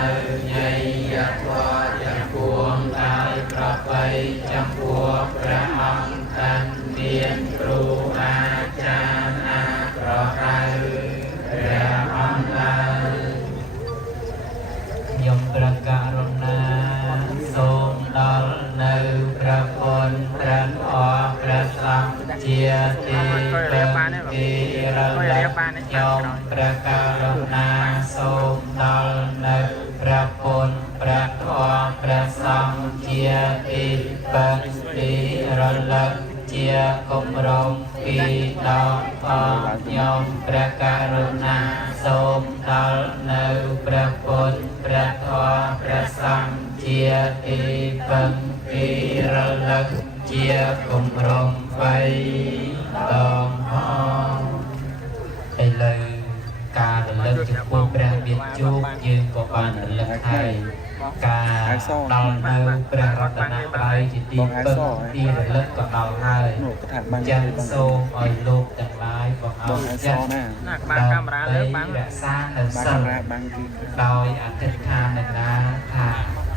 នៅញៃយធម៌ទាំងពួងដោយប្របីចំពោះព្រះអង្គទាំងមានគ្រូអាចារ្យណាប្រហៅព្រះអង្គហើយខ្ញុំព្រះករុណាសូមដល់នៅព្រះគុណព្រះអរព្រះសង្ឃជាទីពឹងទីរលឹកខ្ញុំព្រះករុណាសូមដល់នៅព្រះគុណព្រះអរព្រះសង្ឃជាទីពឹងទីរលឹកជាគម្រោងពីដល់ផងខ្ញុំព្រះករុណាសូមដល់នៅព្រះពុទ្ធព្រះធម៌ព្រះសង្ឃជាទីពឹងទីរលឹកជាគម្រោងបីដងផងឥឡូវការរលឹកចំពោះព្រះbiệtជោគយើងក៏បានរលឹកហើយការដល់នៅព្រះរតនត្រ័យជាទីពឹងទីរលឹកក៏ដល់ហើយចឹងសូមឲ្យលោកទាំងឡាយបងអរចិត្តបានកាមេរ៉ាលើបានរក្សានៅសិលដោយអធិដ្ឋាននៅណាថា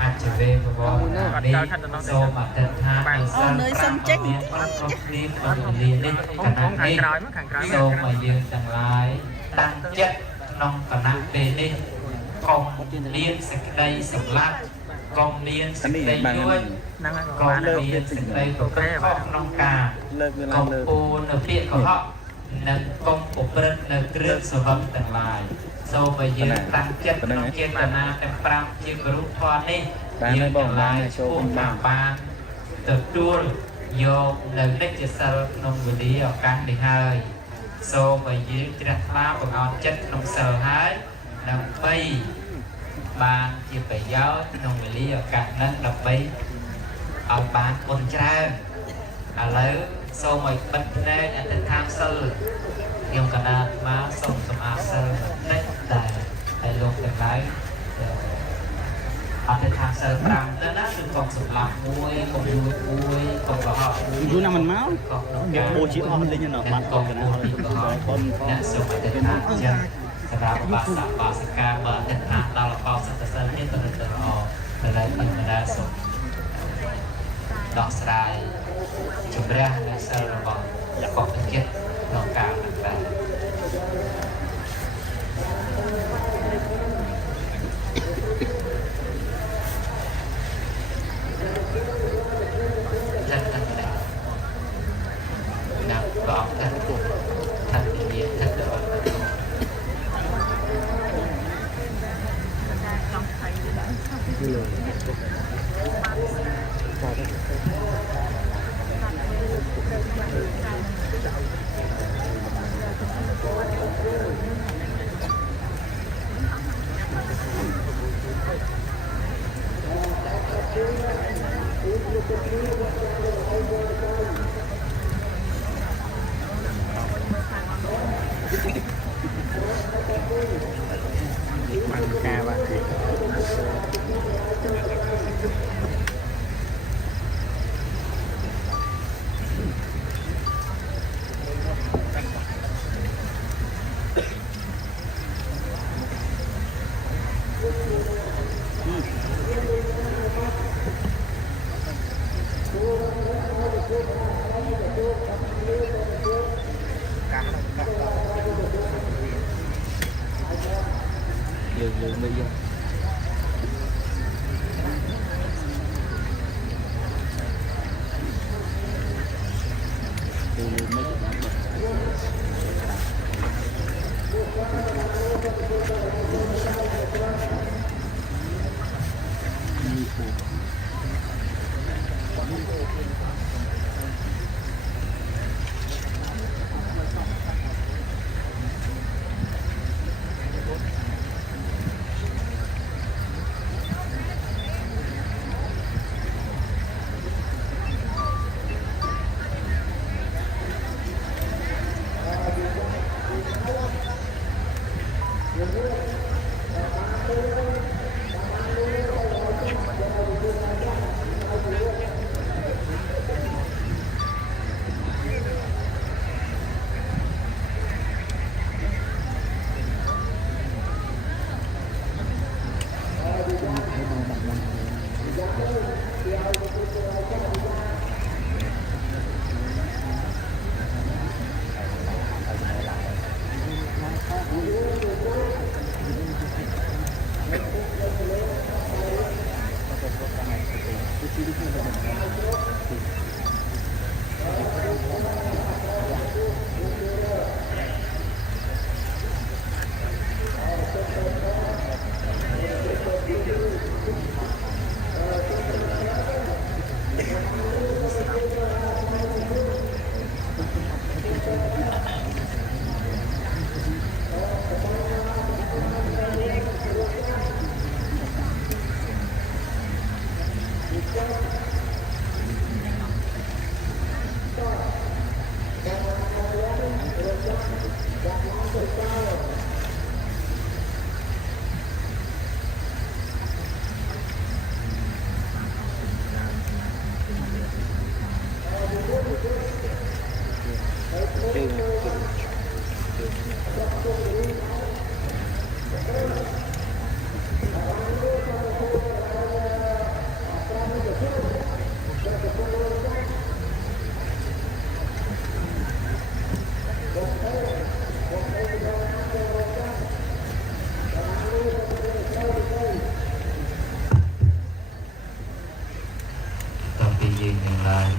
អច្ចវេបវរណានេះសូមអធិដ្ឋាននៅសិល5មានអត់គ្រប់គ្នាក្នុងវេលានេះខណៈនេះសូមឲ្យយើងទាំងឡាយតាំងចិត្តក្នុងគណៈពេលនេះកុំមានសេចក្តីសម្លាប់កុំមានសេចក្តីយួយកុំមានសេចក្តីប្រព្រឹត្តខុសក្នុងការកុំពូននៅពាក្យកុហកនិងកុំប្រព្រឹត្តនៅគ្រឿងសង្វឹងទាំងឡាយសូមឲ្យយើងតាំងចិត្តក្នុងចេតនាទាំង5ជាគរុធម៌នេះយើងទាំងឡាយចូលបានទទួលយកនៅនិច្ចសិលក្នុងវេលាឱកាសនេះហើយសូមឲ្យយើងជ្រះថ្លាបង្អត់ចិត្តក្នុងសិលហើយដើម្បីបានជាប្រយោជន៍ក្នុងវេលាឱកាសនេះដើម្បីឲ្យបានបុណ្យច្រើនឥឡូវសូមឲ្យបិទភ្នែកអធិដ្ឋានសិលខ្ញុំកណាត់មកសូមសម្អាតសិលបន្តិចតែឲ្យលោកទាំងឡាយអធិដ្ឋានសិល5ទៅណាគឺកុំសម្លាប់មួយកុំយួចមួយកុំកុហកមួយយូរណាស់មិនមកយកបូជាអស់លេងនៅបាត់កុំកណាស់អ្នកសូមអធិដ្ឋានចិត្តសម្រាប់បាសបាសិកាបើអធិដ្ឋានដល់កោសិទ្ធិសិលនេះទៅល្អតែឡើយខ្ញុំមិនដែលសូមដោះស្រាយជំរះនៅសិលរបស់កុំចិត្តក្នុងការនឹងដែរ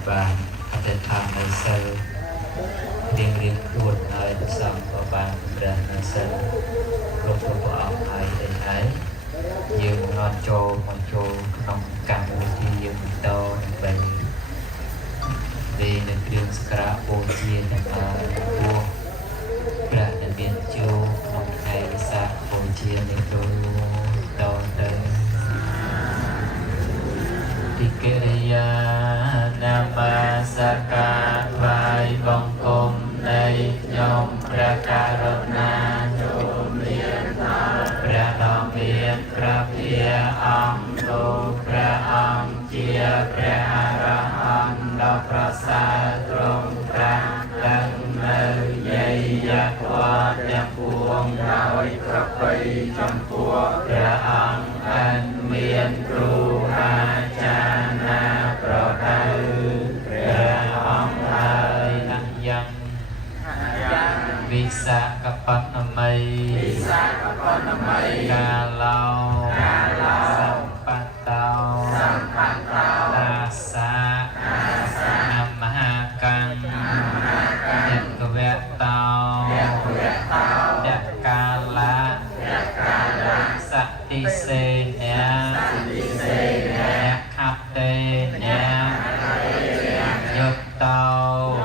bàn để tham nơi sơ riêng buồn nơi xong và bàn ra nơi sơ lúc của ông thầy để thấy dương ngon trô không cầm thì dương to về vì nên đường skra bố chia nên vua ra nên biên châu không thầy xa bố chia nên đôi to tới Tikiriya Namasaka Vai Bông Cung Này Nhôm Prakarona Nhôm Miên Thọ Pradom Miên Prapia Om Tu Praom Chia Praharahan Do Prasa Trung Prang Tăng Mơ Dây Giác Hoa Đẹp Buông Nói Prapay Trong Phua Praom An Miên Tru Ha Cha Na Prahai Praom Hai Năng Dân Visa Kapanamai Ca Lao Sampatao Tasa Namaha Căng Nhật Vẹt Tao Nhật Ca La Sati Se Nha Nhật Khắp Tê Nha Nhật Tao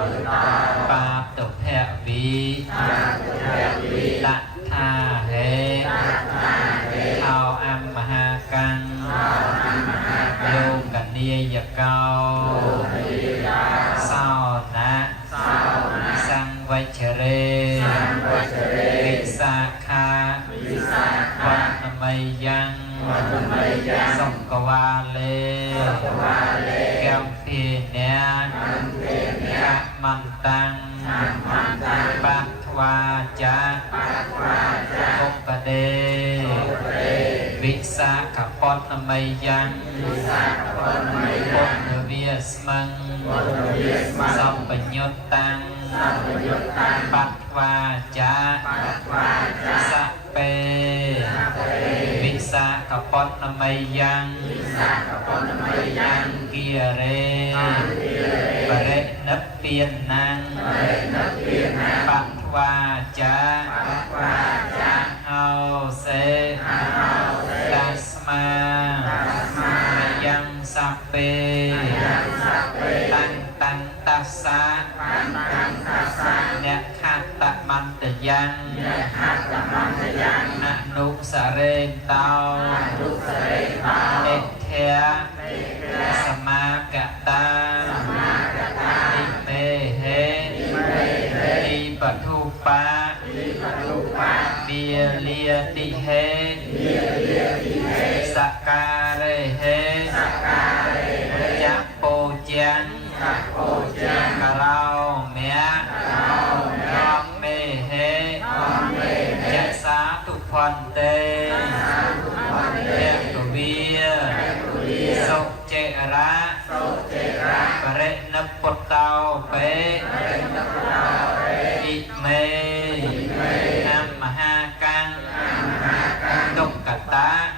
Ba Tục Hẹ Vi Lạ Tha Hê Thao Am Maha Căng Lô Cả Nia Giật Cao Sao Nạ Sang Vai Chà Rê Vị Sa Kha Văn Mây Giang Sông Cà Va Lê Kéo Phi Nè Các Măng Tăng Bác Hoa Chá Cốc Cà Đê Vị Sa Cả Pon Mây Giang Bồn Nơ Vía Smăng Sông Bà Nhốt Tăng Bát Hoa Chá Sa Pê Vị Sa Cả Pon Mây Giang Kia Rê Bà Rê Nấp Piên Năng Bát Hoa Chá Hào Sê Tasma Yang Sa Pê Tăng Tassa Nhạc Khát Tạ Man Tà Giang Nụ Sa Rê Tao Ết Thea Sama Cả Ta Đi Mê Hê Đi Bà Thu Pa Bia Lia Tị Hê Sa Ca Rê Hê Chá Pô Chang Cà Rao Mẹ Om Mê Hê Chá Xá Tục Hoàn Tê Chá Cổ Bia Sốc Chê Ra Bà Rê Nấp Bột Tàu Bê Ít Mê Nam Maha Căng Tục Cà Tá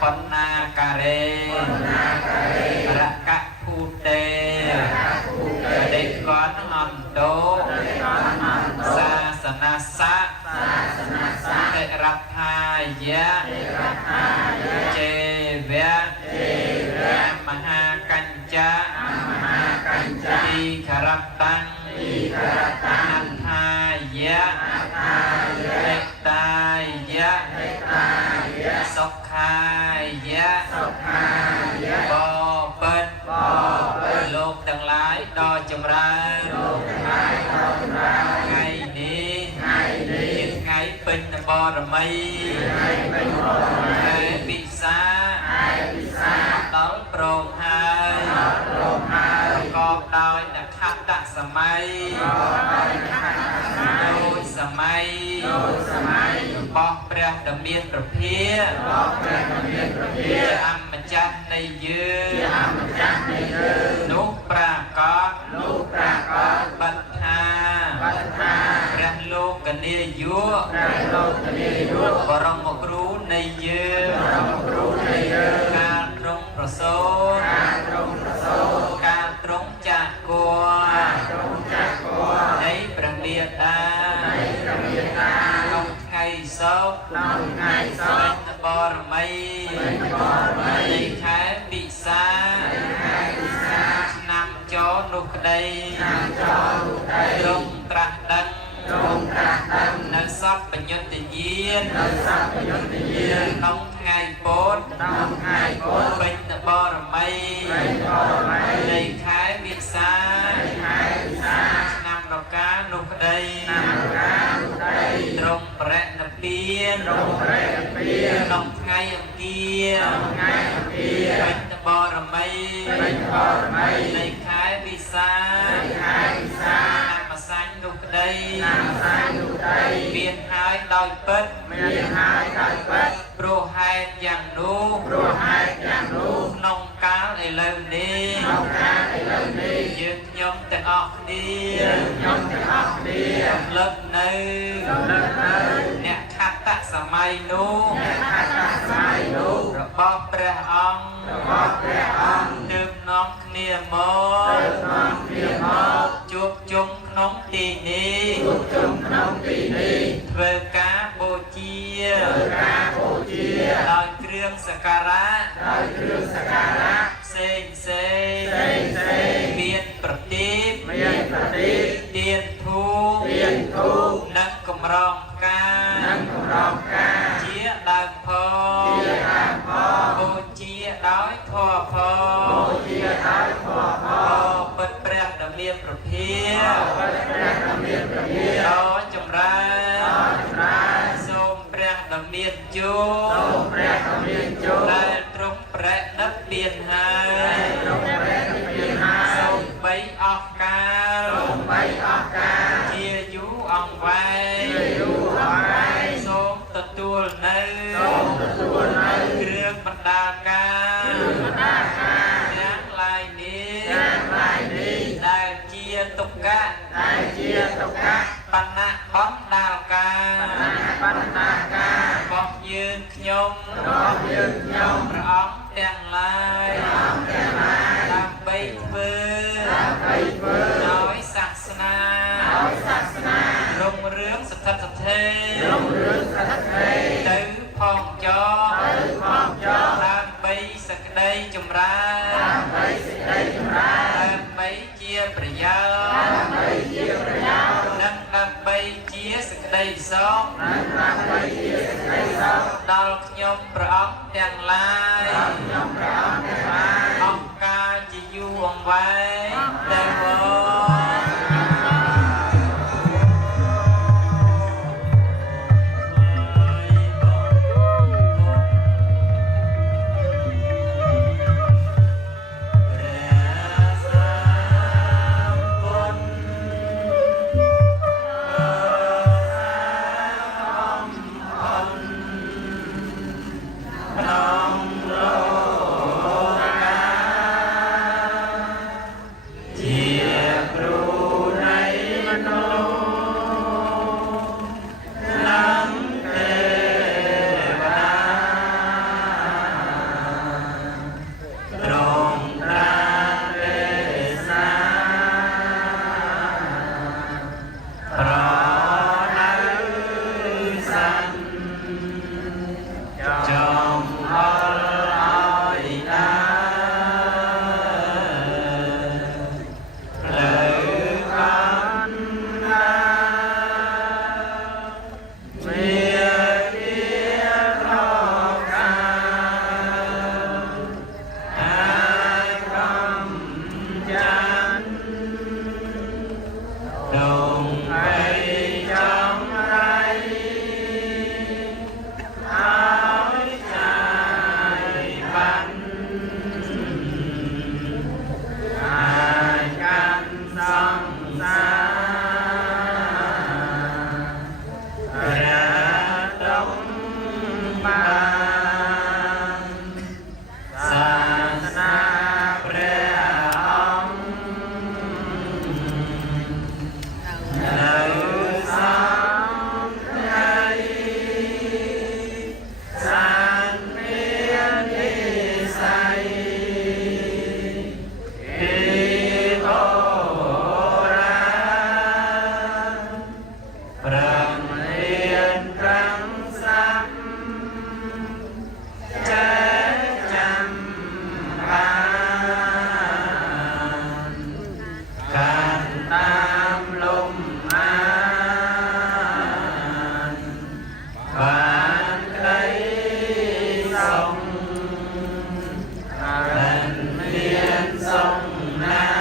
Phấn Na Cà Rê ยะเจวะมหากัญจาทีขรัตตังนันทายะเอกตายะสุขายะบอเปิดโลกทั้งหลายดอจำราไงนี้ยังไงเป็นบรมีไงปิสาตอลโปร่งหายประกอบโดยนักขัตสมัยโดยสมัยปอกเปรียบดำเนินประเภทอมจันในยืนนุปรากฏบัตหาพระโลกเนียยุบรมครูในยืนการตรงประโสการตรงจากกัวในประเดียดาต้องไงศพเป็นบรมีในแค่ปิสานำจอนุกได้ตรงตรัสดังนักซับปัญญาเยียนน้องไงโพดเป็นบรมีในแค่ปิสานำดอกกานุกได้ตรงประนเปียนน้องไงเกียเป็นบรมีในแค่ปิสานำสังนุกได้เปลี่ยนหายดอยเปิดโปรหายอย่างนู้น้องกาไอเลวนี้ยืนยงแต่ออกดีเลิกเนื้อเนี่ยขัตตะสมัยนู้ระบอบพระองค์ดื่มน้องเนียโมจุบจุงน้องตีนี้เวกาโบเจียลอยเครื่องสการะเซงเมียนประทีปเตียนทูนักกำรองกาเจียดังพอโบเจียด้อยทอพอเปิดแปรดำเนียนประเภทร้อยจำราส้มแปรดำเนียนจูได้ตรงแปรนับเปลี่ยนหายส้มใบออกกาเจียยูอ่องไว้ส้มตะตัวเนื้อเครื่องบรรดาการยังลายนี้ได้เจียตุกะปัญหาบอนดาวกาบอกยืนขยมพระองค์แต่งลายตามใบเฟือน้อยศาสนารงเรื่องสัทธเทตื้อพองจอตามใบสักได้จมราตามใบเจียประยานั่งตามใบเจียสักได้สองดอลขยมพระองค์แต่งลายองกาจะอยู่องไว้แต่ว่าน lần liên sông na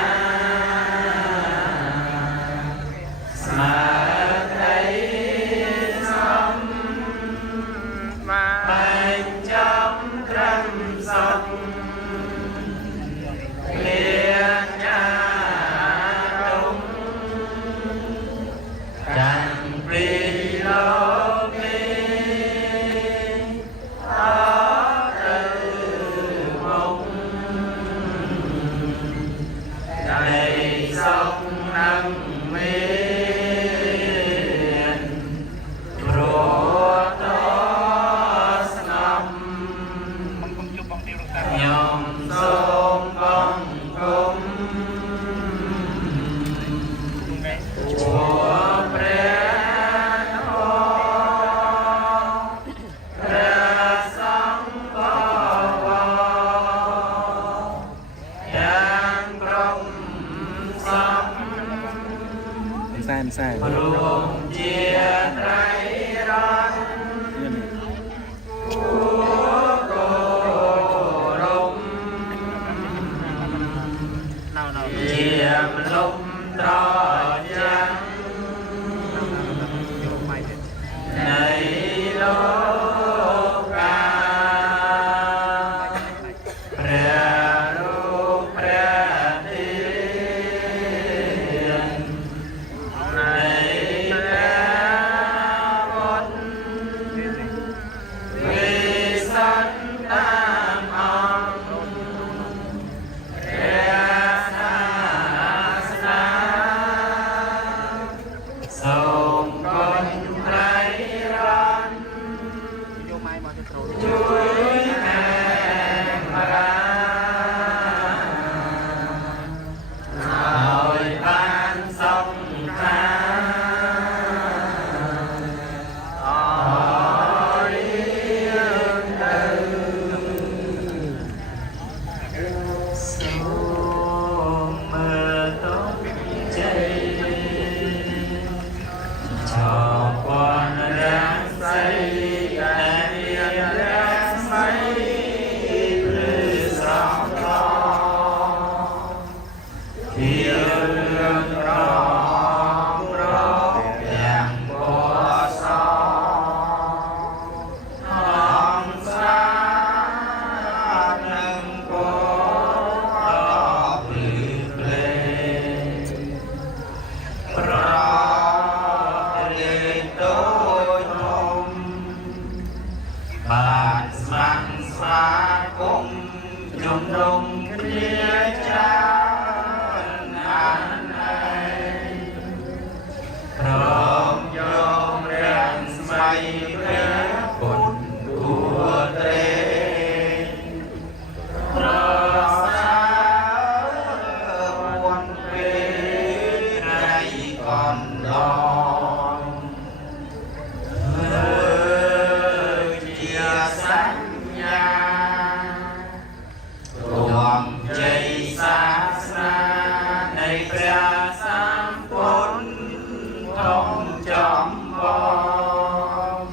mà thấy sông bành trong râm sông liên nhà đông chẳng vì lâu đi ở từ mông đầy sông nắng miền rùa đó ngầm nhom sông bông cung chúa sai rung chia trái rắn của cô rung chiêm lúc đỏ trắng này lô ca pre ru pre tiên này ra một vì sanh tam ông ra xa sông con trái rắn chuối hàng ra hỏi ban sông tha hỏi yên từ sông mơ tóc chảy cho con đang say đại đang say từ sông to thiên lương rong rong đèn của sông hòn xa nâng cô đỏ bự lên rõ lên đôi hôm bạn mặn xa cùng chung đông kia chan an này rộng dòng rèn mây bé bồn của tên rõ xa buồn về đây còn đòn chia sánh nhà tuồng chây xa xa này pra sam bốn thông trong bom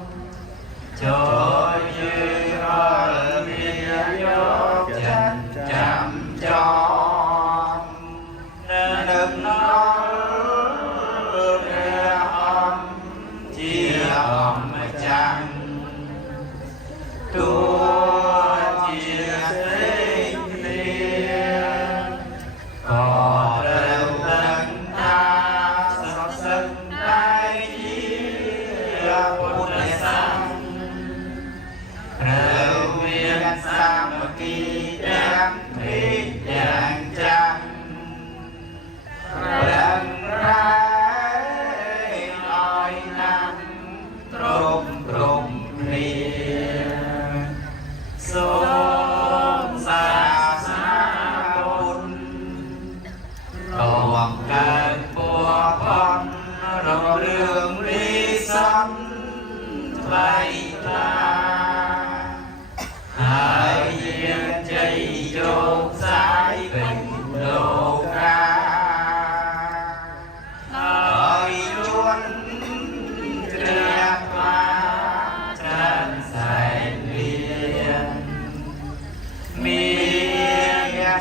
cho như ở bia dốc chân chạm tròn đừng nói nghe om chia om chẳng tua chia sinh liên có đâu lần ta sắp sân tay chia một lời sang rêu viên sang một kỳ đem thích dạng chẳng lần ra nói năng trôm trôm liền sông xa xa bồn tuồng cơn của con rộng đường đi sông bay ta hai viên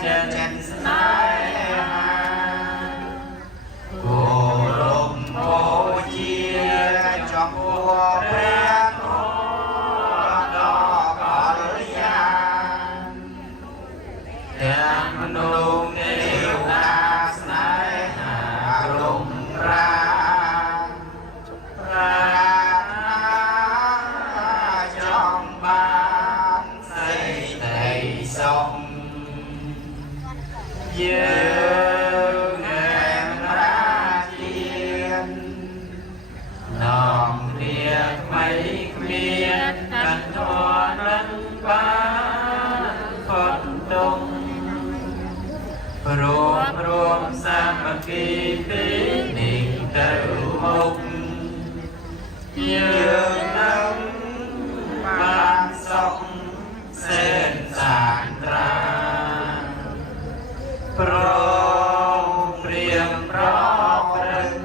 chân sái cô rôm cô chia cho cô bé đó có gian em nung yêu ta sái rôm ra trong ban xây thầy sông dương em ra chiên nòng liệt mấy miên cánh hoa nắng bá phật tung rôm sa mà kỳ tí niệm tự mục dương nắng ban sông sen sàn ra pro priềm pro rừng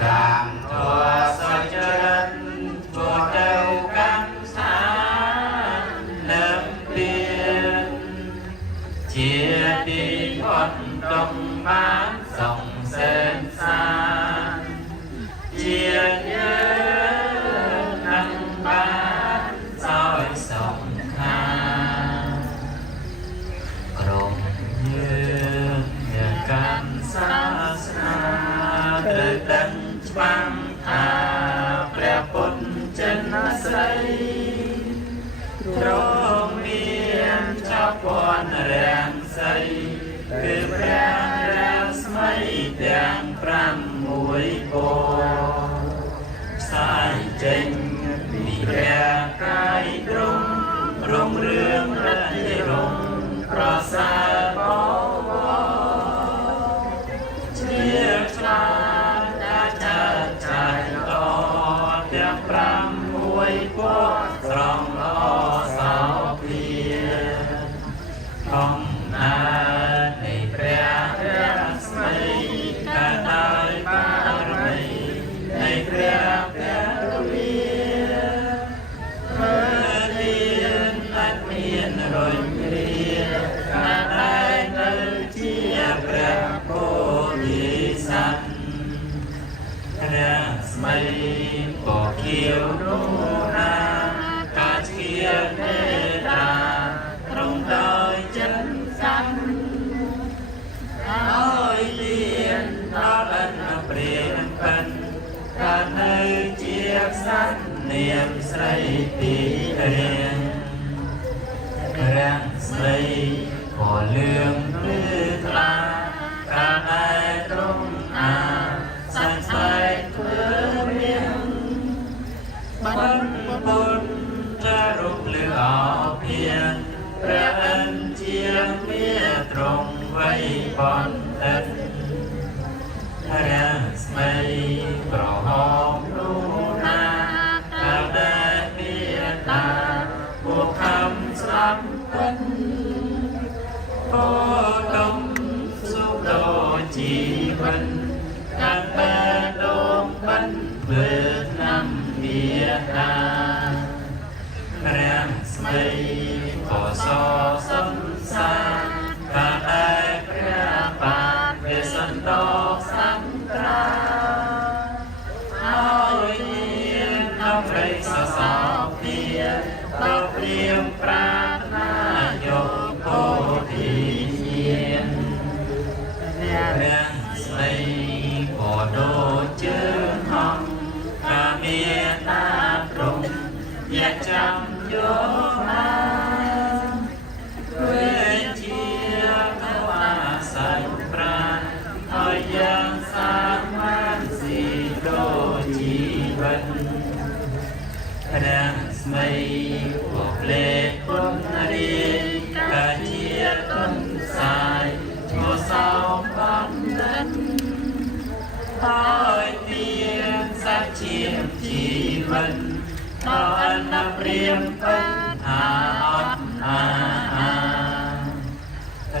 cảm thua soi chân chùa châu cam xa lâm biên chia đi con công bán dòng sen san chia nhớ nắng bán soi sông kha rồng như cam xa xa từ tận băng thà bè bồn chân xây rong miên cho con rèn xâyคือแปรแล้วสมัยแดงพรำมวยโบสายเจงมีแปรกายตรงรงเรื่องรัตรงปราสาทบวเชียร์ชาตาจัดใจต่อแดงพรำมวยโบตรองล้อสาวเพียท้องนาในแปรสมัยการตายบารมีในแปรเวียเมื่อเรียนนัดเมียนรอยเรียการตายเติมเชียแปรโพธิสัตว์แปรสมัยปอกเขียวดูนาการเชียเนตาตรงดอยจันôi liên nó ân priên phân cả nơi chiếc sắt niềm say tí đèn răng xây của lương lư la cả ai trung sẵn say thưa miệng bắn bôn ra rục lửa phiền ra ân chiếc mía trùng vây bọn đất ra mây pro hòm lu na ta đê mía ta buộc khăm sắp tân vô công xúc đồ chỉ vân các bè đôm bắn vượt năm mía ta ra mây có so sấm xa cả ai prea bạc về sân đo sáng tra ôi nhiên năm rây sa sao kia tao priêm prat na yo cô thị nhiên rèn xây có đồ chân hồng cả mía ta trùng nhẹ chăm vô mang quê chia cao xanh pran thời gian sáng man gì đô chỉ vân đang mây cuộc lệ quân đi cả chia tâm sai cho sao bắn đất thôi tiên sắc chiêm chỉ vân nó ăn nắp riêng phân hạ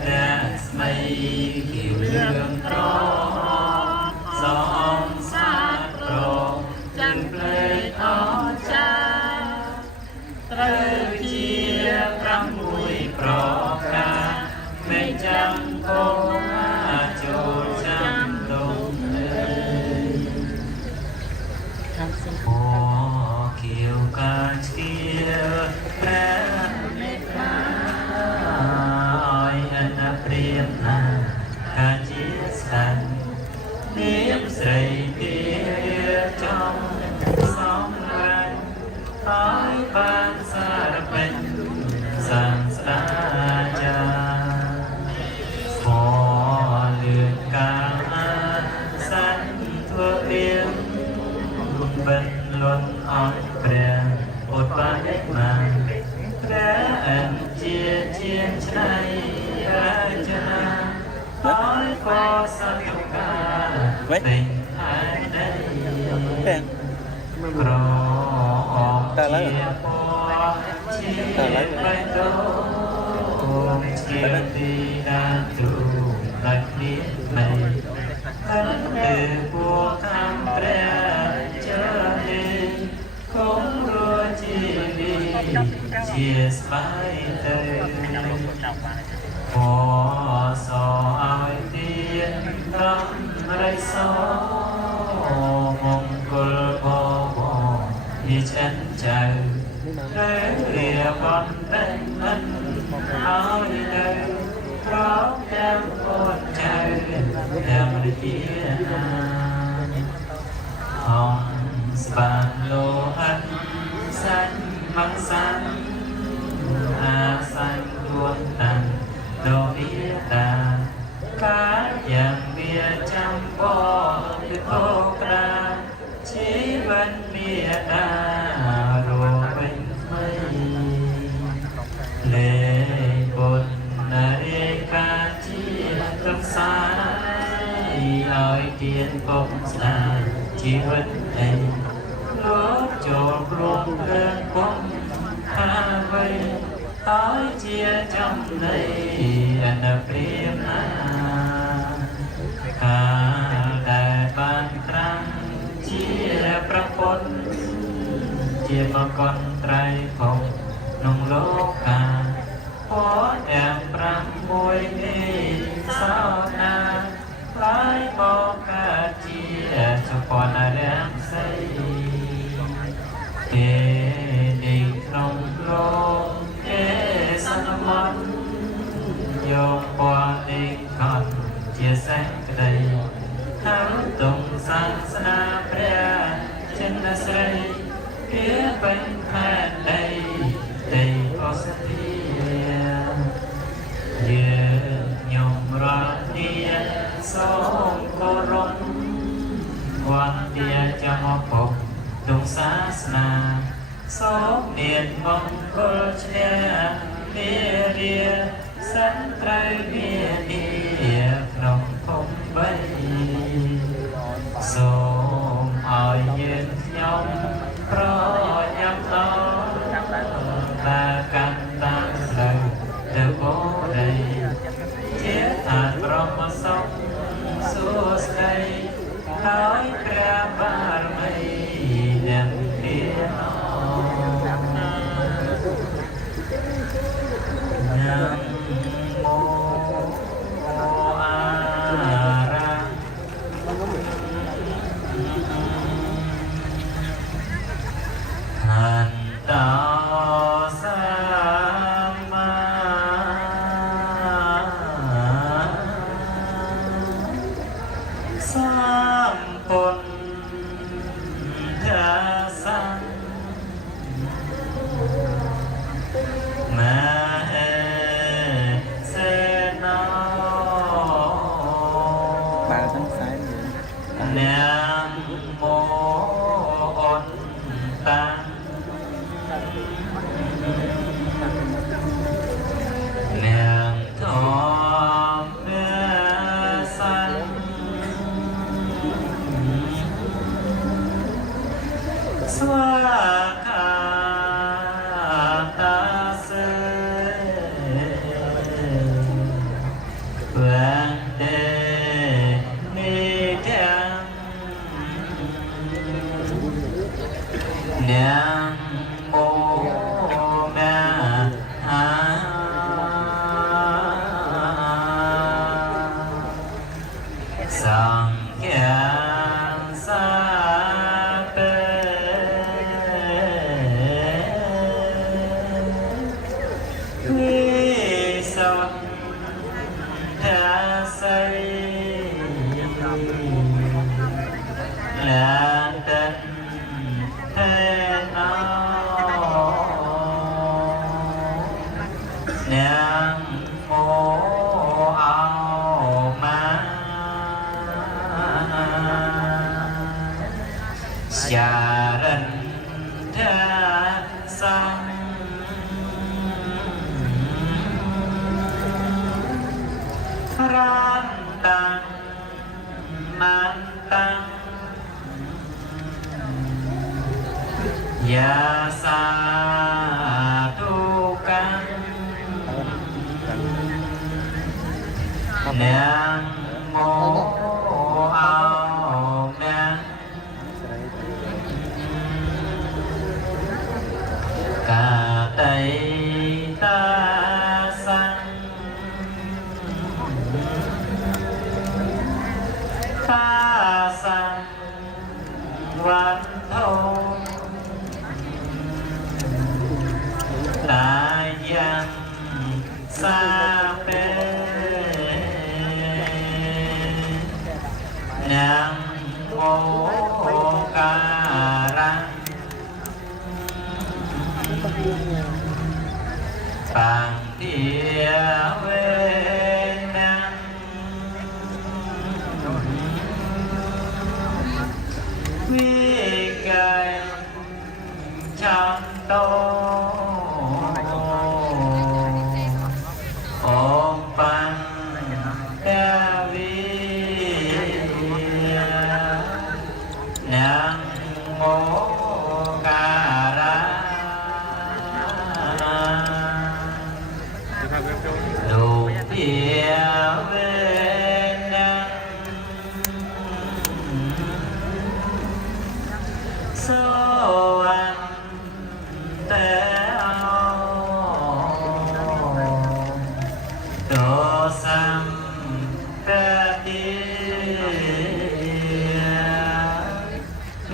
ra mây kiều lương tró gió sát rô chân plei to cha trời chia trăm mùi pro ca tình ai đây cro chia po chia bay đô chia đi đa tu lạc niết mây thân từ cuộc tham pre chớ đi không đua chia sái tới phò sò ai tiên tâm rây so mong cơn bò bò đi chân trời để lìa con đánh ân áo đi đây rót em con trai em đi kia hồng bàn lô ăn xanh măng xanh xanh luôn tàn đồ biết ta cá vàng bia trăm bò từ tô ra chỉ vẫn bia ta đồ bên mây lệ cồn lệ ca chi tâm xa ơi tiên công xa chỉ vẫn đây lúc chỗ luôn lên công tha vây tối chia trong đây anh phim đại ban trăng chiaประพนchia mà con trai phòng nông lô ca có em prang môi đi sao na lái bò ca chia cho con em xây kê đi nông lô kê sân món vô qua đi còn chia sẻ đây thắng tùng sang sana prea chân là xây phía bên hai đây đây có sát địa nhung ra địa sông cô rong quan địa cho họ phục tùng sa sana sông điện mong cô che địa địa sẵn trai địa địa nồng không bay sông hỏiยืนยองเพราะยำต้อนตากันตาใส่เดือโบได้เทียอาจรอมาส่งสู้ใส่น้อยกระบาดไม่เดินเดียวยังโมอารังหันตาสัมมาสัมปุญญาสังมาเสนาบาทั้งซ้ายมือนามโมอนตังนางทองเนื้อสันสวากาตาเสเพื่อนเดมีแก่นางโมแม่หาสังแกนสาเปวิสังเทใสและเดินเทนาเนียงโมเอามาชาดันเทสังรันตังมัน ยาสาธุกังเนียงโมเอาเนียงกาไตตาสังตาสังวันโทตายังสาเปยังโมการังปังเทียเวนังวิกัยชันโตองปังเดวียังโมการะลูกเพียเวนังสวันเตเอาโตสัมปติ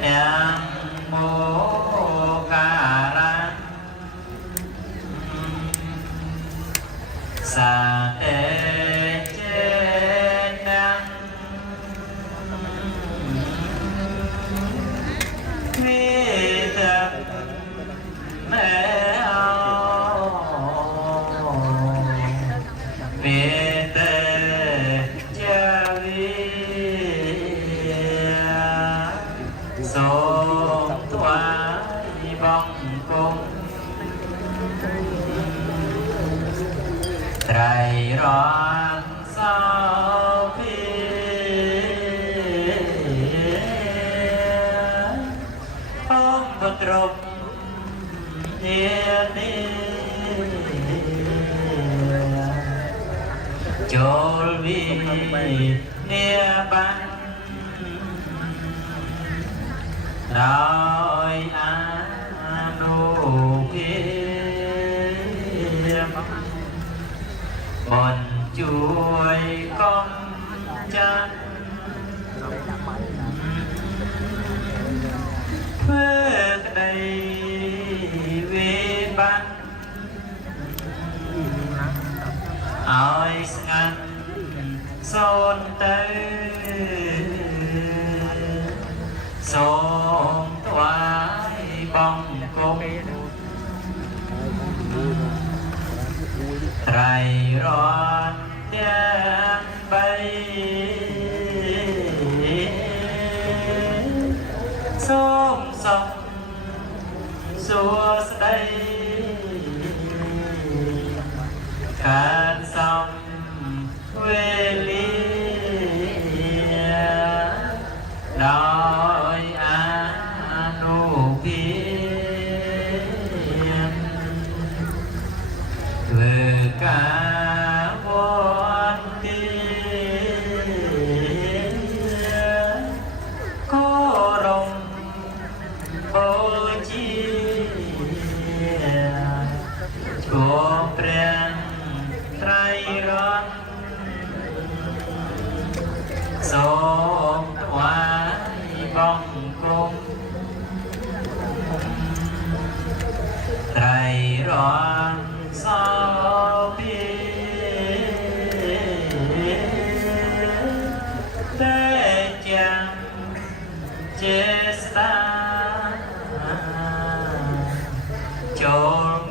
ยังโมการะสาเตเจนังมิตรเมเอาเมเตเจวิสมถวายบังคมไตรร้อนสาวพีองค์บตรมเนียนีโจลวีเนียบันดอยอานุเพียมบนช่วยกองจันเพื่อได้วิบัติเอาสงันโซนเตอทรงถวายบังคมไตรร้อนแดงใบส้มส่องสัวสดายการส่องเวลีดอยอานุเพียงเวกาวอนตีโครงโบจีโชเปรียงไตรร้อนสมถวายบังคมไตรร้อนสาวพีได้จังเจสตาโจ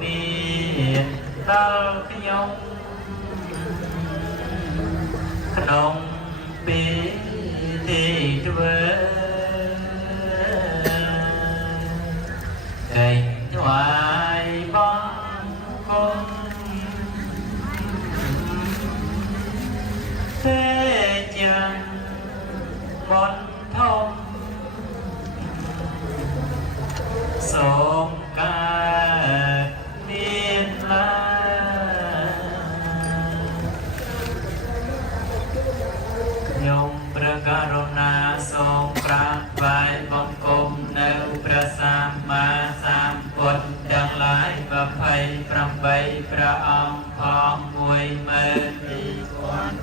มีตาขยงขนมปีที่เวเก่งถวายบังคมเทจังบนทมสม ផងមួយមើល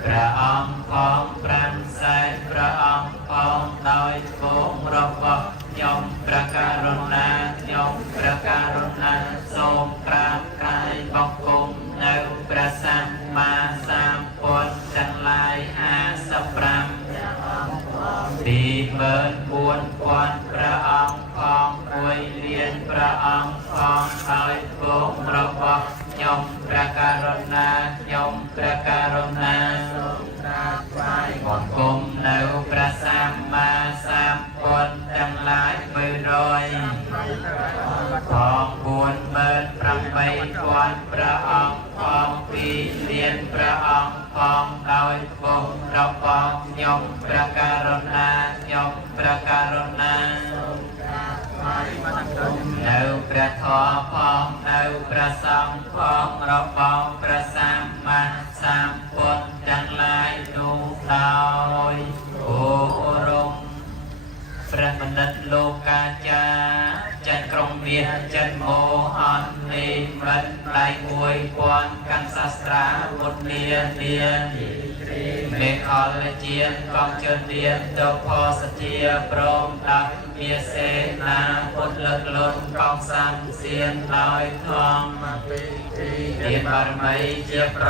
ព្រះអង្គផងប្រាំសែនព្រះអង្គផងដោយគង់របស់ខ្ញុំព្រះករុណាខ្ញុំព្រះករុណាសូមក្រាបថ្វាយបង្គំនៅព្រះសម្មាសម្ពុទ្ធទាំងឡាយ55 24000ព្រះអង្គផង1លានព្រះអង្គផងដោយគង់របស់ខ្ញុំព្រះករុណាខ្ញុំព្រះករុណាសូមក្រាបថ្វាយបង្គំនៅព្រះសម្មាសម្ពុទ្ធទាំងឡាយ100ផង48000ព្រះអង្គផង2លានព្រះអង្គផងដោយគង់របស់ខ្ញុំព្រះករុណាខ្ញុំព្រះករុណាសូមក្រាបថ្វាយបង្គំនៅព្រះធម៌ផងនៅព្រះសង្ឃផងរបស់ព្រះសម្មាសម្ពុទ្ធទាំងឡាយនោះដោយគោរពព្រះបណ្ឌិតលោកាចារ្យចិនក្រុងមាសចិនមោហននិមិត្តផ្លែ1000កាន់សាស្ត្រាពុទ្ធនានាមេខលជាកំជឿននាទៅផលសទ្ធាព្រមដាក់មាសេនាពុទ្ធលឹកលន់កងសំសៀនដោយធម្មពីបារមីជាប្រ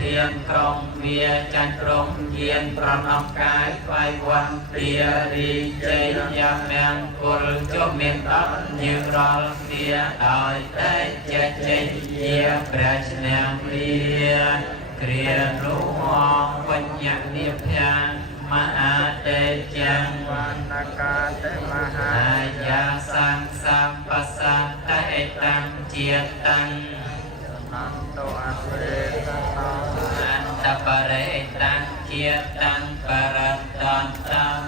ធានក្រុងមាចាញ់ក្រុងយានប្រណំកាយថ្វាយវន្តារីជ័យយ៉ាមង្គលជួបមានដល់យើងរាល់គ្នាដោយតែចេះចេញជាព្រះឈ្នះលាគ្រានុងបញ្ញនិព្វានមហាតេចឹងវណ្ណកាតេមហាយាសង្ឃសម្បសតេតាំងជាតាំងអន្តោអវេតតអន្តបរិតាំងជាតាំងបរតន្តំ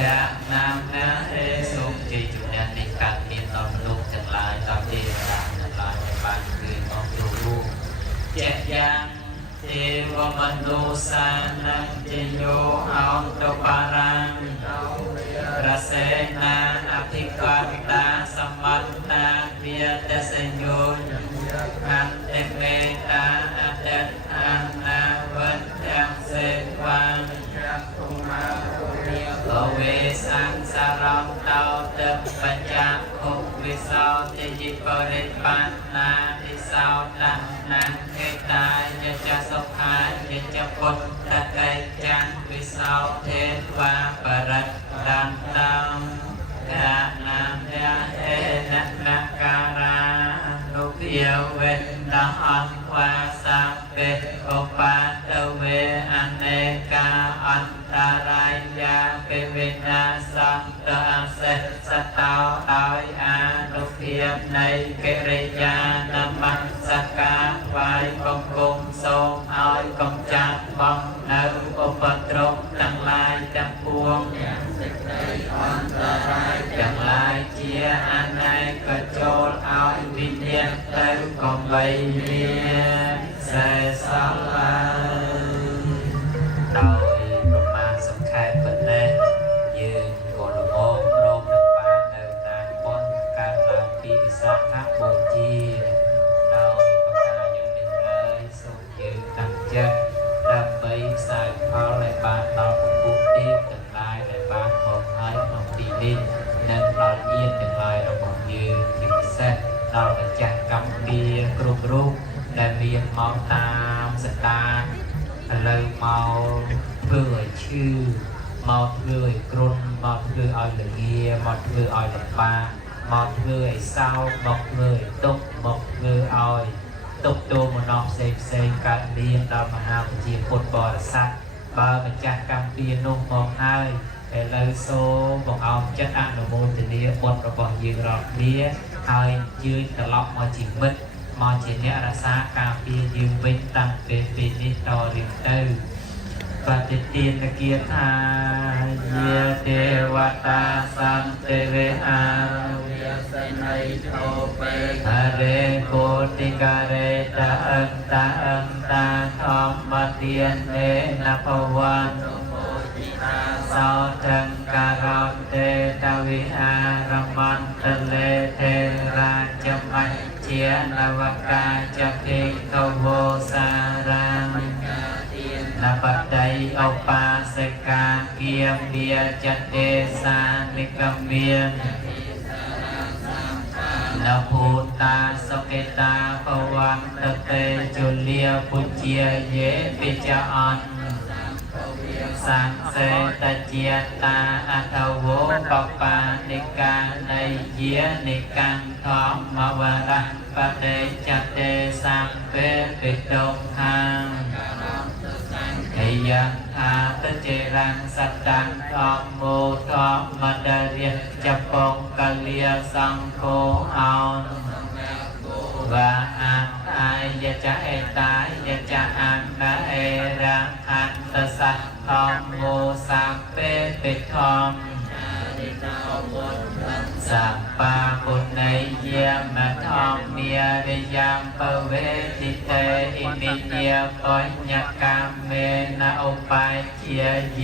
យានាមណាហេសុខជ័យជំនះនៃការមានដល់មនុស្សទាំងឡាយដល់ទេវតាទាំងឡាយបានគឺមកចូលរួមជាយ៉ាងទេវមនុស្សសានជយោអន្តបារាំរសេនាអភិកតាសមត្តាវិតសេញោអន្តមេតាអតអានាវត្តទាំងសេវាងគុមារវេសាំសារំតោទឹកបច្ចៈខុវិសោតិយបរិបណ្ណាវិសោតណាកេតាយចសុខាយចពុទ្ធតេចាំវិសោទេវាបរិត្តន្តំកានាមយាហេននការានុភាវេនអន្តវាសាពេឧបាតវេអនេកាអន្តរាយាពេវិនាសន្តអសេសតោដោយអនុភាពនៃកិរិយានមស្ការថ្វាយបង្គំសូមឲ្យកំចាត់បងនៅឧបទ្រពទាំងឡាយទាំងពួងអន្តរាយទាំងឡាយជាអនេកចូលឲ្យវិញ្ញាណទៅកុំបីមានសេសឡាដោយប្រមាណសំខេបប៉ុណ្ណេះយើងក៏ល្មមព្រមនឹងបាននៅណាបុណ្យកើតឡើងពីវិសាខបូជាដោយប្រការយ៉ាងនេះហើយសូមយើងតាំងចិត្តដើម្បីផ្សាយផលឲ្យបានដល់ពពុះទេពទាំងឡាយដែលបានមកហើយក្នុងទីនេះនិងដល់ញាតិទាំងឡាយរបស់យើងជាពិសេសដល់ម្ចាស់កម្មពីគ្រប់រូបដែលមានមកតាមសន្តានឥឡូវមកធ្វើឲ្យឈឺមកធ្វើឲ្យគ្រុនមកធ្វើឲ្យល្ងាមកធ្វើឲ្យលំបាកមកធ្វើឲ្យសោកមកធ្វើឲ្យទុក្ខមកធ្វើឲ្យទុកទោមនស្សផ្សេងកើតមានដល់មហាវិជាពុទ្ធបរិស័ទបើម្ចាស់កម្មពីនោះមកហើយឥឡូវសូមបង្អោបចិត្តអនុមោទនាបុណ្យរបស់យើងរាល់គ្នាហើយជឿត្រឡប់មកជាមិត្តមកជាអ្នករក្សាការពារយើងវិញតាំងពីពេលនេះតរៀងទៅបតិទានគាថាយាទេវតាសន្តិវេអាវិសេណៃធោពេហរេកោតិការេតាអន្តធម្មទានទេនភវន្តសោតង្ការោទេតវិហារមន្តលេទេរាជមជ្ឈ ជានវកាចតិកវោសារังนปฏิឧបាសិកាគាមាចទេសានិកមានភូតាសុគិតាភវន្តតេជលិពុជាយេពិចអនសង្សេតជាតាអថវោបបានិកានៃយានិកាំធម្មវរៈបតេចទេសាពេពិតុខាងឯយ៉ាងអាតចេរាំងសតាំងធម្មោធម្មដរិយចពងកលិយសង្ឃោអោនវាអាអាយចៈអេតាយចៈអង្កអេរាអន្តសៈធម្មោសាពេពិធម្មสัพพะปุณณยมะธรรมิริยมปเวทิเตอิมิเยปัญญกรรมเมนะอุปาเจียเย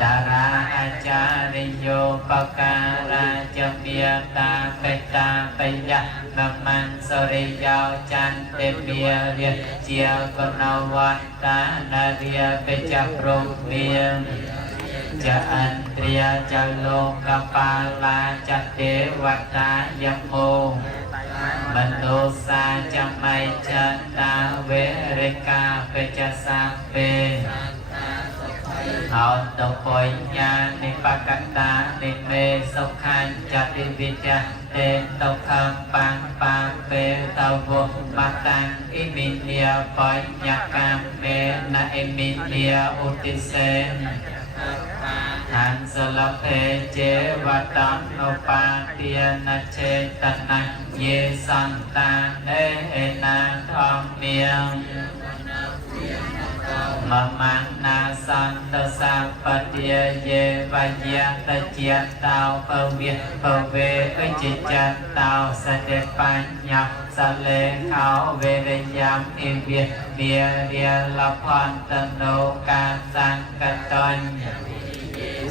ตาราอาจาริโยปการาจเมียตาเปตาเปยะกัมมันสริยาวจันเตเปียเรียเจียกนวัตตานาเรียเปจัพรหมเมียจะอันเตรียจะโลกปาลาจะเทวตายโมมโนสาจะไม่จะตาเวริกาเปจะสัพเพเอาตโพยญาณิปกตานิเมสุขันจัติวิจเตตคังปังปังเปตาวมาตังอิมิเนียปัญญกรรมเมนะอิมิเนียอุติเสนทันสลเพเจวตังโนปาเตียนเชตนะเยสันตาเนนาธรรมเมียงมมังนาสันตสัพปเตียเยวายะตะเจียนตาวเปเวเปเวจิจันตาวสเดปัญญาสเลเขาเวรยามอิเวียเบียเรียละพันตโนกาสังกตัญ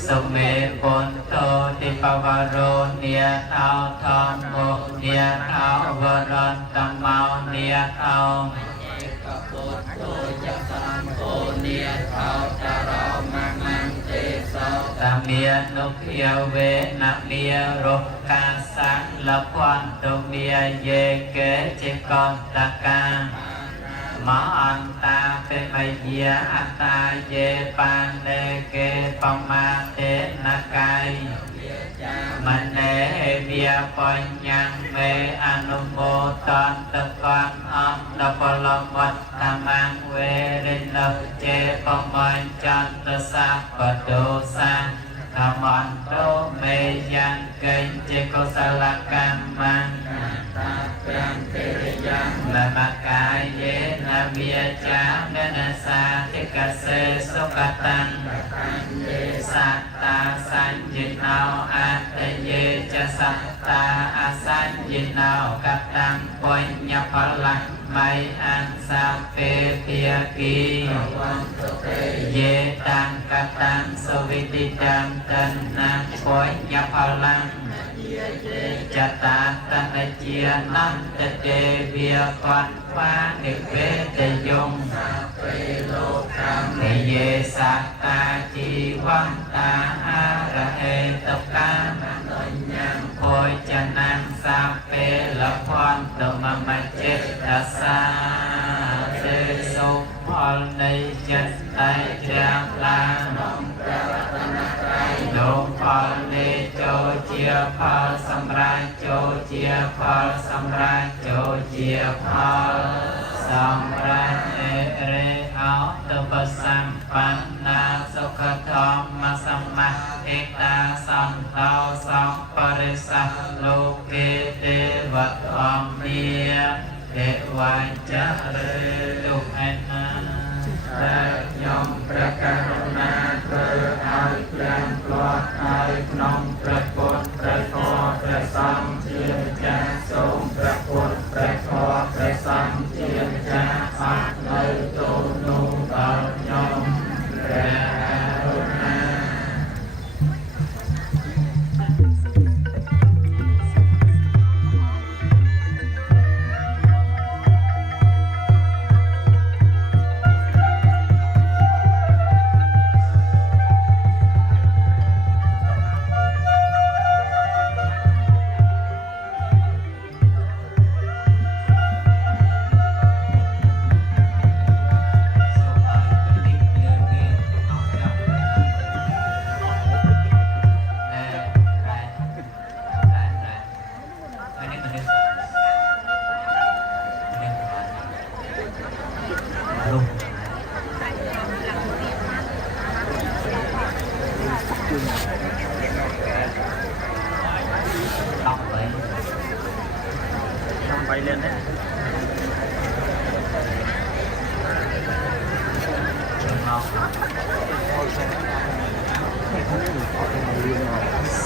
สเมปุนโตติปวโรเนียเท้าทองโมเนียเท้าวรนตเมาเนียเท้าตาเมียนุเพียเวนะเมียโรกาสังละควันตุเมียเยเกจิกอนตะกางมะอันตาเป็นไมเยียอัตตาเยปานเนเกปมาเตนะกายมันเนเบียปัญญังเมอนุโมตันตะกังอัมตะปลมัตตะมังเวรินเจปมัญจันตสัพปโดสังธรรมันโตเมยังเกณเจโกสลกัมมังละมะกายเยนะเบียจามนะสาธิกเสสุกตังสัตตาสัญญินาวอัตตเยจะสัตตาอสัญญินาวกัตตังปุญญพลังไม่อันสัพเพเปียกีเยตังกัตตังสวิติตังตันนังปุญญพลังจะตาตันเจียนันตเตเวียปันวานิเวตยงเยสัตตาจีวันตาอาระเอตกามโพยจะนังสัพเพละพรตมะมะเจตสาเสสุพลในจัตไตเจียลาโลพลในโจเจียพลสำราญโจเจียพลสำราญโจเจียพลสำราญเอเรเอาตปสัมปันนาสุขธรรมสัมมาเอกตาสัมเตาสัมปริสัทโลเกเทวะธรรมเมียเทวันจะเรตุเอนาแต่ยมประกาศนาเธอเอาเปลี่ยนปลอดเอานมประกฏประคอประสัมเทียนจะทรงประกฏประคอประสัมเทียนจะอัดในตัวนูเอายมประกาศนา เ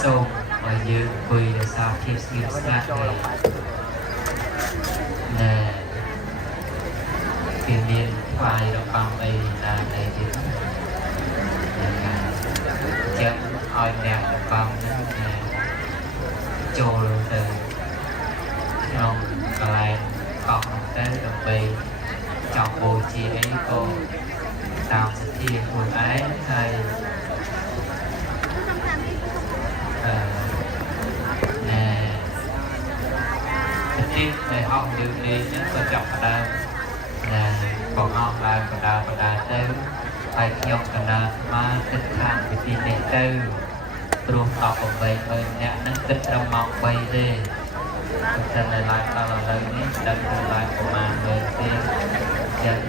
សូមឲ្យយើងអង្គុយដោយសារភាពស្ងៀមស្ងាត់ហើយណែពីមានថ្វាយរបស់អីណាដែលទៀតចឹងឲ្យអ្នករបស់នឹងចូលទៅក្នុងកន្លែងកោះទៅដើម្បីចង់បូជាអីក៏តាមសទ្ធាខ្លួនឯងហើយណែប្រទេសដែលអស់យើងនេះក៏ចាប់ផ្ដើមណែបងអស់ឡើងបដាទៅហើយខ្ញុំកណ្ដាលមកគិតខាងពីទីនេះទៅព្រោះ18,000នាក់នឹងគិតត្រឹមម៉ោង3ទេតែនៅឡើងដល់ឥឡូវនេះដឹងថាឡើងប្រមាណមើលទេចឹង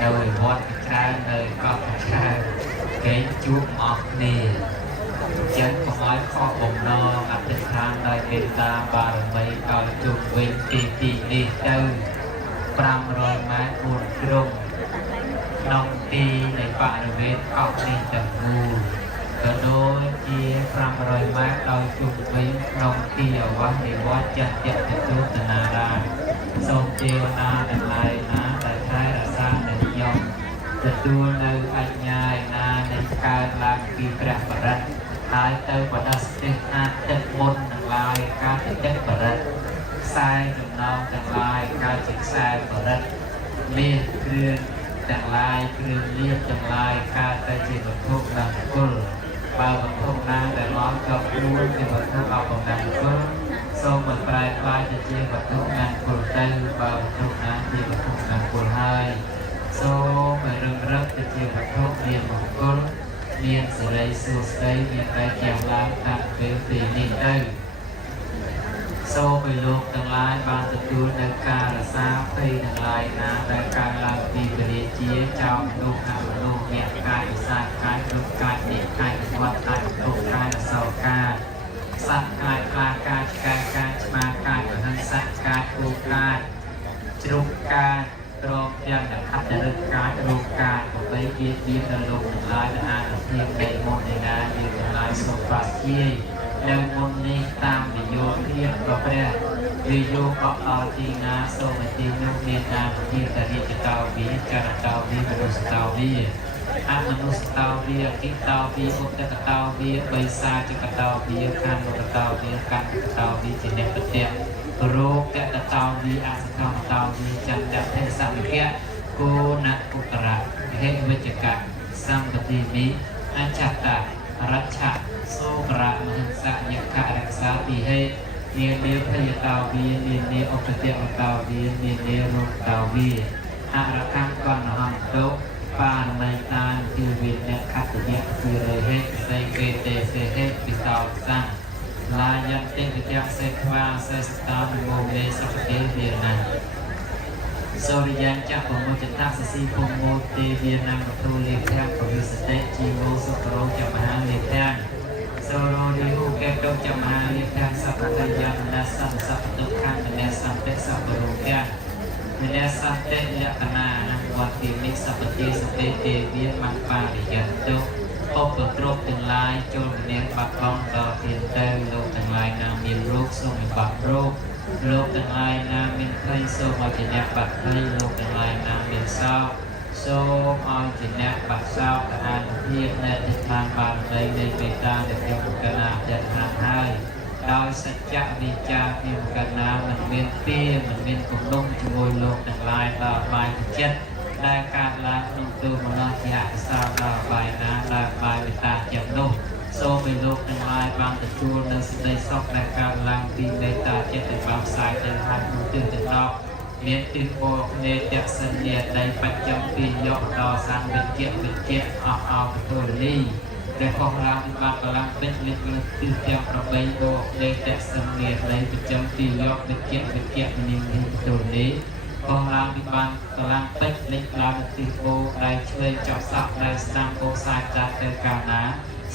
នៅវត្តច្រើននៅកោះច្រើនគេជួបអស់គ្នាចឹងកុំឲ្យខកបំណងអធិដ្ឋានដោយមេត្តាបារមីឲ្យជួបវិញទីនេះទៅ500ម៉ែត្រ4ជ្រុងក្នុងទីនៃបរិវេណកោះនេះទាំងមូលក៏ដូចជា500ម៉ែត្រដោយជួបវិញក្នុងទីអវត្តនៃវត្តចាត់យទូតនារាសូមទេវតាទាំងឡាយណាដែលថែរក្សានៅខ្ញុំទទួលនៅអញ្ញាណានៃកើតឡើងពីព្រះបរិត្តហើយទៅបដិស្ទេអាទឹកមុនទាំងឡាយការទឹកបរិត្តខ្សែចំណងទាំងឡាយកើតជាខ្សែបរិត្តមាសគ្រឿងទាំងឡាយគ្រឿងលៀបទាំងឡាយកើតទៅជាវត្ថុឡើងគុលបើវត្ថុណាដែលមកជាប់ខ្លួនជាវត្ថុអបកំណាំគុលសូមមិនប្រែក្លាយទៅជាវត្ថុណាគុលទៅបើវត្ថុណាជាវត្ថុណាគុលហើយសូមឲ្យរឹងរឹកទៅជាវត្ថុមានមង្គលមានសិរីសួស្តីមានតែចាំឡើងតាមពេលទីនេះទៅសូមឲ្យលោកទាំងឡាយបានទទួលនៅការរក្សាភ័យទាំងឡាយណាដែលកើតឡើងពីពរាជាចោមលោកអមនុស្សអ្នកកាយវិសាកាយរូបកាយនេះកាយវត្តកាយរូបកាយអសោកាសត្វកាយខ្លាកាយឆ្កែកាយឆ្មាកាយមហិង្សកាយគោកាយជ្រូកកាយក្រមទាំងអត្តរិទ្ធកាយរូបកាយដើម្បីជាទីដល់លោកទាំងឡាយដែលអានធៀបនៃមុននៃណាយើងទាំងឡាយសូមប្រាជាយនៅមុននេះតាមវិយោគៀបក៏ព្រះវិយោគក៏ដល់ទីណាសូមទីនោះមានតាមជាតរិយតោវិចរតោវិមនុស្សតោវិអមនុស្សតោវិអកិតោវិឧបតកតោវិបិសាចកតោវិខានមកតោវិកម្មកតោវិជាអ្នកប្រតិរោគកតោវិអសកម្មតោវិចន្ទភេសមិកៈគោណឧត្តរៈហេវិជ្ជកៈសម្បតិមិអចតៈរច្ឆៈសូករៈមហិង្សយក្ខរក្សាពីហេមាននាភយតោវិមាននាឧបតិអតោវិមាននារោគតោវិអរកម្មកណ្ណហំតុបារមីតានគឺវិញ្ញាខតយៈគឺរហេសៃកេតេសេហេពិតោសੰឡាយន្តិវិជ្ជសេខ្វាសេសតាវិមោមេសកទេវិណាសូរិយាចៈពមុចតសស៊ីភមោទេវិណាមទូលេខៈពវិសតិជីវោសុក្រោចមហាលេខៈសូរោនិឧកេតោចមហាលេខៈសព្ទយានសੰសព្ទុខៈនសੰតិសពរោគៈនសੰតិលក្ខណាវតិមិសពតិសតិទេវិមង្បារិយន្តុឧបទ្រពទាំងឡាយចូលម្នាក់បាត់បង់ដល់ទៀតទៅលោកទាំងឡាយណាមានរោគសូមឲ្យបាត់រោគលោកទាំងឡាយណាមានភ័យសូមឲ្យជាអ្នកបាត់ភ័យលោកទាំងឡាយណាមានសោកសូមឲ្យជាអ្នកបាត់សោកកអានុភាពនៃអធិដ្ឋានបារមីនៃមេត្តាដែលខ្ញុំកណាអធិដ្ឋានហើយដោយសច្ចៈវិជ្ជាខ្ញុំកណាមិនមានពីមិនមានគំនុំជាមួយលោកទាំងឡាយដល់បាយចិត្តដែលកើតឡើងក្នុងទូមនោជាអកុសលដល់បាយណាដែលបាយវិតាចិត្តនោះសូមឲ្យលោកទាំងឡាយបានទទួលនូវសេចក្តីសុខដែលកើតឡើងពីមេត្តាចិត្តដែលបានផ្សាយទៅហើយក្នុងទិសទាំង10មានទិសបរគ្នាតក្សិញាដីបច្ចុប្បន្នពីយកដល់សੰវិជ្ជាអស់អបទុលីដែលខុសឡើងបានកលាំងពេជ្រលេខលើទិសទាំង8បរគ្នាតក្សិញាដីបច្ចុប្បន្នពីយកវិជ្ជានាមទុលីក៏ឡើងពីបានកម្លាំងពេជ្រលេខឡើងទីគោដែលឆ្វេងចប់សក់ដែលស្ដាំគោសាយតាទៅកាលណា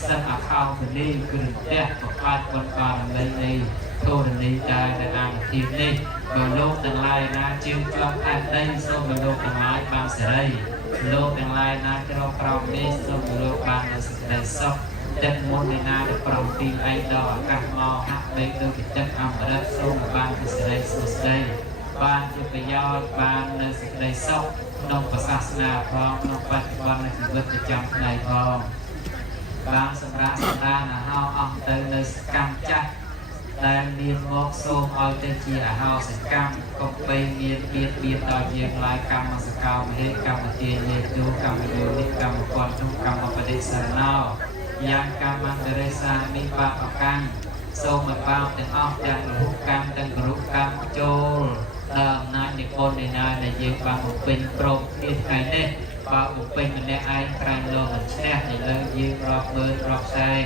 សិនអខោពនីគឺផ្ទះប្រកាសប៉ុនបារមីនៃធរណីដែលអានទីនេះបើលោកទាំងឡាយណាជឿជាប់តែដីសូមលោកទាំងឡាយបានសេរីលោកទាំងឡាយណាក្រោមនេះសូមលោកបាននូវសេចក្តីសុខ ទឹកមុននៃណាដែលប្រំពីឯកដល់អាកាសមកហាក់បីដូចជាទឹកអមរិតសូមបានជាសេរីសួស្តីបានជាប្រយោជន៍បាននៅសេចក្តីសុខក្នុងសាសនាផងក្នុងបច្ចុប្បន្ននៃជីវិតប្រចាំថ្ងៃផងបានសម្រាប់សម្ដានអាហោអស់ទៅនៅកម្មចាស់ដែលមានមកសូមឲ្យទៅជាអាហោសកម្មកុំបីមានបៀតបៀនដល់យើងឡើយកម្មសកោមហេតុកម្មទានេទូកម្មយោនិកម្មពន្ធកម្មបដិសរណោយ៉ាងកម្មន្តរិសានិបាបកម្មសូមឲ្យបាបទាំងអស់ទាំងរហុកម្មទាំងរុកម្មចូលដល់អំណាចនៃបុណ្យនៃណាដែលយើងបានបំពេញព្រមគ្នាថ្ងៃនេះបើបំពេញម្នាក់ឯងក្រែងលោកមិនឈ្នះនៅលើយើងរាប់ម៉ឺនរាប់សែន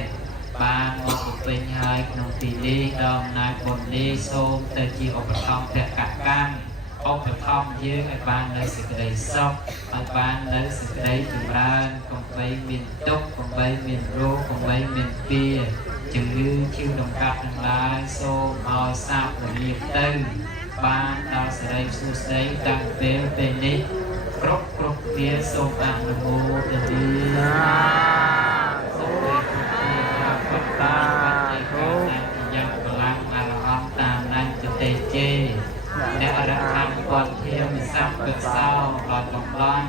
បានមកបំពេញហើយក្នុងទីនេះដល់អំណាចបុណ្យនេះសូមទៅជាឧបត្ថម្ភភគកម្មឧបត្ថម្ភយើងឲ្យបាននៅសេចក្តីសុខឲ្យបាននៅសេចក្តីចម្រើនកុំបីមានទុក្ខកុំបីមានរោគកុំបីមានពាជំងឺឈឺដំកាត់ទាំងឡាយសូមឲ្យសាបរលាបទៅបានដល់សេរីសួស្តីតាំងពេលនេះគ្រប់គ្នាសូមអនុមោទនាសូមព្រះពុទ្ធតាបច្ច័យកាលយ៉ាងបលាំងអរហន្តតាមណាញ់ចតេជេអ្នករហ័នពធធាមស័ព្ទពិសោដល់កំឡំ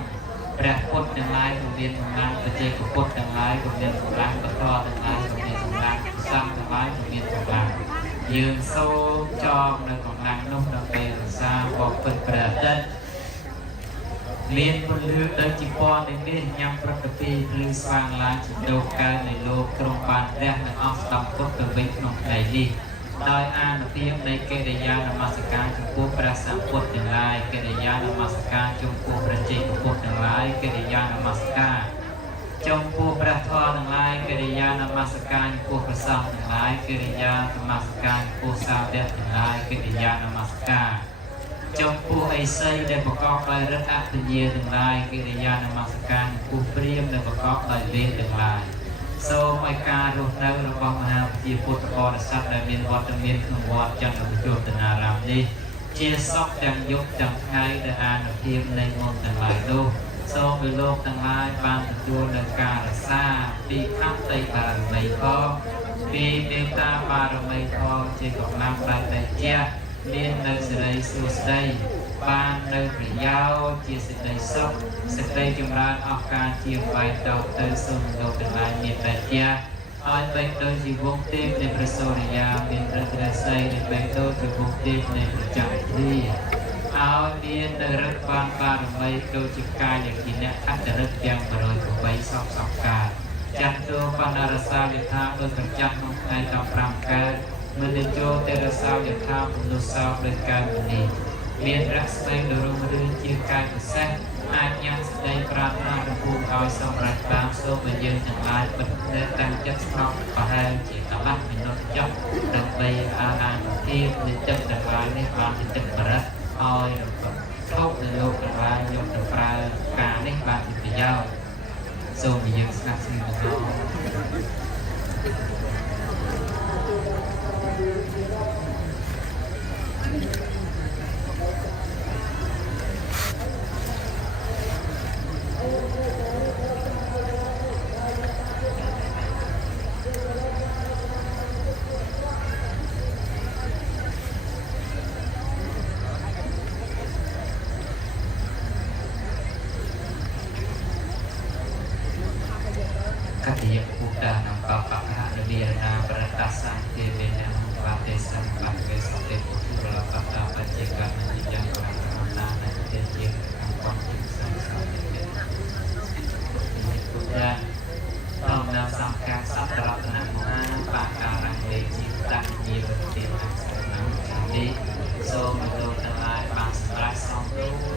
ព្រះពុទ្ធទាំងឡាយក៏មានកម្លាំងបច្ចេកពុទ្ធទាំងឡាយក៏មានកម្លាំងបតទាំងឡាយក៏មានកម្លាំងសង្ឃទាំងឡាយក៏មានកម្លាំងយើងសូមចងនៅកម្លាំងនោះដើម្បីរក្សាបបិទ្ធព្រះអាទិត្យមានពលឺដូចជាពណ៌នៃមាសញ៉ាំប្រកពីភ្លឺស្វាងឡើងជាដោកើតនៃលោកទ្រង់បានរះនឹងអស់ស្ដំពុទ្ធទៅវិញក្នុងថ្ងៃនេះដោយអានុភាពនៃកិរិយានមស្ការចំពោះព្រះសម្ពុទ្ធទាំងឡាយកិរិយានមស្ការចំពោះព្រះជ័យពុទ្ធទាំងឡាយកិរិយានមស្ការចំពោះព្រះធម៌ទាំងឡាយកិរិយានមស្ការចំពោះព្រះសង្ឃទាំងឡាយកិរិយានមស្ការចំពោះសាវកទាំងឡាយកិរិយានមស្ការចំពោះអេសីដែលប្រកបដោយឫទ្ធិអភិញ្ញាទាំងឡាយកិរិយានមស្ការចំពោះព្រាហ្មណ៍ដែលប្រកបដោយវេទទាំងឡាយសូមឲ្យការរស់នៅរបស់មហាវិជាពុទ្ធបរិស័ទដែលមានវត្តមានក្នុងវត្តចន្ទវិជោទនារាមនេះជាសុខទាំងយប់ទាំងថ្ងៃដែលអានុភាពនៃមន្តទាំងឡាយនោះសូមឲ្យលោកទាំងឡាយបានទទួលនូវការរក្សាពីខន្តីបារមីផងពីមេត្តាបារមីផងជាកម្លាំងដែលជាមាននៅសេរីសួស្តីបាននៅប្រយោជន៍ជាសេចក្តីសុខសេចក្តីចម្រើនអស់ការជាបែបទៅសូមលោកទាំងឡាយមានតែជាឲ្យបែកដូចជាវងទេពនៃព្រះសូរិយាមានព្រះត្រស័យនៃបែកដូចជាវងទេពនៃព្រះចន្ទ្រាឲ្យមាននៅរឹកបានបារមីដូចជាកាយគិណៈអត្តរិទ្ធទាំង108សពការចាត់ទូបណ្ណារសាយថាដោយប្រចាំក្នុងថ្ងៃ15កើតមិនចូលទេរសោយថាមនុស្សសោដោយការនេះមានរស្មីដ៏រុងរឿងជាកាយពិសេសអាចញ៉ាំស្ដីប្រាថ្នារបស់ពួកឲ្យសម្រេចបានសូមឲ្យយើងទាំងឡាយបិទតែតាំងចិត្តស្ងប់ប្រហែលជាកន្លះមីនុតចុះដើម្បីអានុភាពនៃចិត្តទាំងឡាយនេះបានជាទឹកបរិសុទ្ធឲ្យគ្រប់ទៅលោកទាំងឡាយយកទៅប្រើការនេះបានជាប្រយោជន៍សូមឲ្យយើងស្ដាប់ស្ដាប់ទៅកតិយពុទ្ធានបបៈហរវិរណាប្រតសង្ឃេវេណាបតិសម្បត្តិវេសតិពុទ្ធរបតាបច្ចេកនិយ៉ាងប្រកបតានៃទេជាអង្គបតិសម្បត្តិពុទ្ធៈតំណាសង្ឃាសត្ររតនមហាបាការៈលេជីតនិយវតិណាសនានេះសូមលោកទាំងឡាយបានសម្រាប់សំទោ